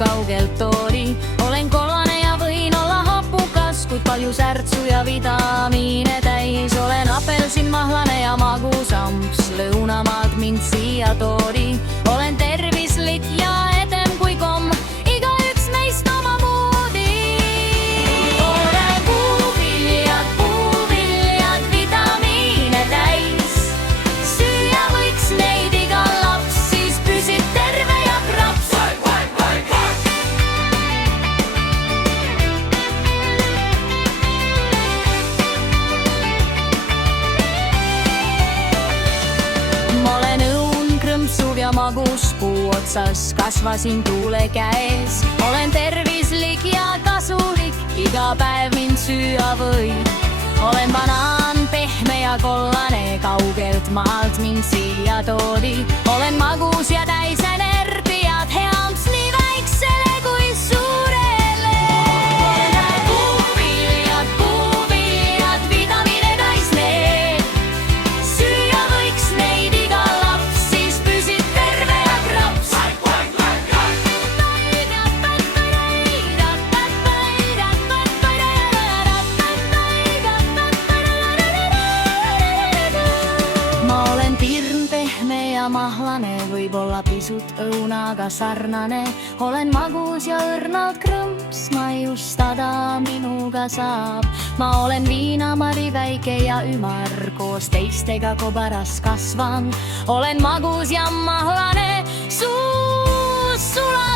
kaugelt toodi. Olen kollane ja võin olla hapukas, kuid palju särtsu ja vitamiine täis. Olen apelsin, mahlane ja magusamps, lõunamaalt mind siia toodi. Olen tervislik ja edem kui komm, igaüks meist omamoodi. Olen puuviljad, vitamiine täis. Süüa võiks neid iga laps, siis püsib terve ja kraps. Ma olen õun, krõmpsuv ja magus, puu otsas kasvasin tuule käes. Olen tervislik ja kasulik, iga päev mind süüa võib. Olen banaan, pehme ja kollane, kaugelt maalt mind siia toodi. Olen magus ja täis energiat, heamps nii väiksele kui suurele. Olen puuviljad, vitamiine täis need. Süüa võiks neid iga laps, siis püsib terve ja kraps. Ma olen pirn, pehme ja mahlane, võib-olla pisut õunaga sarnane. Olen magus ja õrnalt krõmps, maiustada minuga saab. Ma olen viinamari, väike ja ümar, koos teistega kobaras kasvan. Olen magus ja mahlane, suus sulan.